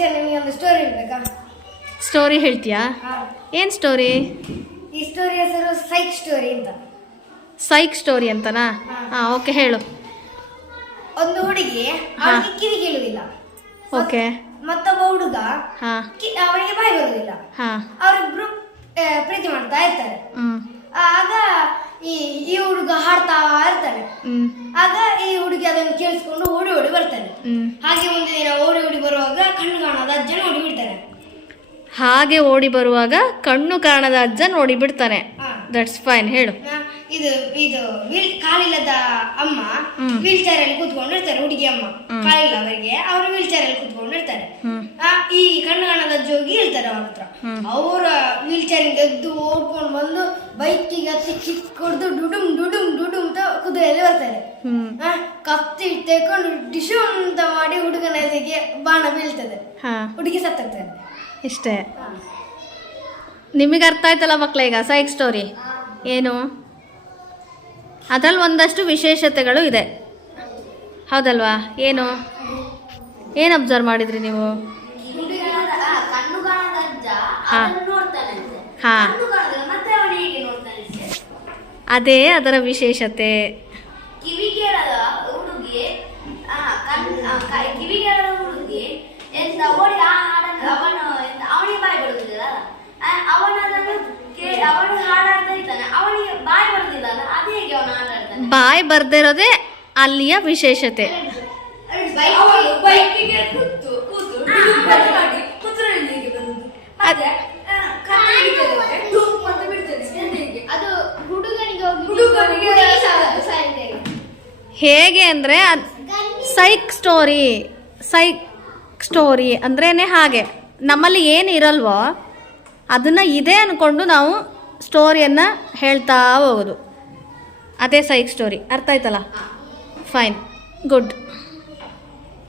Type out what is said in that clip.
Teacher ನಿಮಗೆ ಒಂದು story ಹೇಳ್ಬೇಕಾ? ಸ್ಟೋರಿ ಹೇಳ್ತೀಯಾ? ಏನು ಸ್ಟೋರಿ? ಈ ಸ್ಟೋರಿ ಹೆಸರು ಸೈಕ್ ಸ್ಟೋರಿ ಅಂತ. ಸೈಕ್ ಸ್ಟೋರಿ ಅಂತನಾ? ಹಾಂ, ಓಕೆ, ಹೇಳು. ಒಂದು ಹುಡುಗಿ ಅವನಿಗೆ ಕಿವಿ ಕೇಳುವುದಿಲ್ಲ. ಓಕೆ. ಮತ್ತೊಬ್ಬ ಹುಡುಗ ಅವನಿಗೆ ಬಾಯಿ ಬರುವುದಿಲ್ಲ. ಅವರಿಬ್ರು ಪ್ರೀತಿ ಮಾಡ್ತಾ ಇರ್ತಾರೆ. ಆಗ ಈ ಹುಡುಗ ಹಾಡ್ತಾ ಇರ್ತಾನೆ. ಆಗ ಈ ಹುಡುಗಿ ಅದನ್ನು ಕೇಳಿಸ್ಕೊಂಡು ಓಡಿ ಓಡಿ ಬರ್ತಾನೆ. ಹಾಗೆ ಒಂದು ದಿನ ಓಡಿ ಓಡಿ ಬರುವಾಗ ಕಣ್ಣು ಕಾಣದ ಅಜ್ಜ ನೋಡಿ ಬಿಡ್ತಾನೆ. ಹಾಗೆ ಓಡಿ ಬರುವಾಗ ಕಣ್ಣು ಕಾಣದ ಅಜ್ಜ ನೋಡಿ ಬಿಡ್ತಾನೆ. ದಟ್ಸ್ ಫೈನ್, ಹೇಳು. ಇದು ಕಾಲಿಲ್ಲದ ಅಮ್ಮ ವೀಲ್ ಚೇರ್ ಅಲ್ಲಿ ಕೂತ್ಕೊಂಡಿರ್ತಾರೆ. ಹುಡುಗಿ ಅಮ್ಮ ಕಾಲಿಲ್ಲ ಅವರಿಗೆ, ಅವರು ವೀಲ್ ಚೇರ್ ಅಲ್ಲಿ ಕೂತ್ಕೊಂಡಿರ್ತಾರೆ. ಈ ಕಣ್ಣು ಕಾಣದ ಅಜ್ಜ ಹೋಗಿ ಹೇಳ್ತಾರೆ ಅವ್ರ ಹತ್ರ. ಅವರ ವೀಲ್ ಚೇರ್ ಇಂದ ಎದ್ದು ಓಡ್ಕೊಂಡು ಬಂದು ಬೈಕಿಗೆ ಹತ್ತಿ ಕಿಕ್ ಕೊಡ್ದು ಡುಡುಮ್ ಡುಡುಮ್ ಡುಡುಮ್ ಅಂತ ಕುದುರೆಯಲ್ಲಿ ಬರ್ತಾರೆ. ಕತ್ತಿ ತೆಕೊಂಡು ಡಿಶು ಅಂತ ಮಾಡಿ ಹುಡುಗನ ಎದೆಗೆ ಬಾಣ ಬೀಳ್ತದೆ. ಹುಡುಗಿ ಸತ್ತಿರ್ತಾರೆ. ಇಷ್ಟೇ. ನಿಮಗೆ ಅರ್ಥ ಆಯ್ತಲ್ಲ ಮಕ್ಕಳ ಈಗ ಸೈಕ್ ಸ್ಟೋರಿ ಏನು? ಅದರಲ್ಲಿ ಒಂದಷ್ಟು ವಿಶೇಷತೆಗಳು ಇದೆ, ಹೌದಲ್ವಾ? ಏನು ಅಬ್ಸರ್ವ್ ಮಾಡಿದ್ರಿ ನೀವು? ಹಾಂ, ಅದೇ ಅದರ ವಿಶೇಷತೆ. ಕಿವಿಗೇಳದ ಹುಡುಗಿ ಓಡಿ ಅವನಿಗೆ ಬಾಯಿ ಬರುದಿಲ್ಲ. ಅವನು ಹಾಡಾಡ್ತಾ ಇದ್ದಾನೆ, ಅವನಿಗೆ ಬಾಯಿ ಬರುದಿಲ್ಲ. ಅದೇ ಹೇಗೆ ಅವನು ಹಾಡಾಡ್ತಾನೆ? ಬಾಯಿ ಬರ್ದಿರೋದೇ ಅಲ್ಲಿಯ ವಿಶೇಷತೆ. ಹೇಗೆ ಅಂದರೆ ಸೈಕ್ ಸ್ಟೋರಿ ಅಂದ್ರೇ ಹಾಗೆ. ನಮ್ಮಲ್ಲಿ ಏನು ಇರಲ್ವೋ ಅದನ್ನು ಇದೆ ಅಂದ್ಕೊಂಡು ನಾವು ಸ್ಟೋರಿಯನ್ನು ಹೇಳ್ತಾ ಹೋಗೋದು. ಅದೇ ಸೈಕ್ ಸ್ಟೋರಿ. ಅರ್ಥ ಆಯ್ತಲ್ಲ? Fine, good.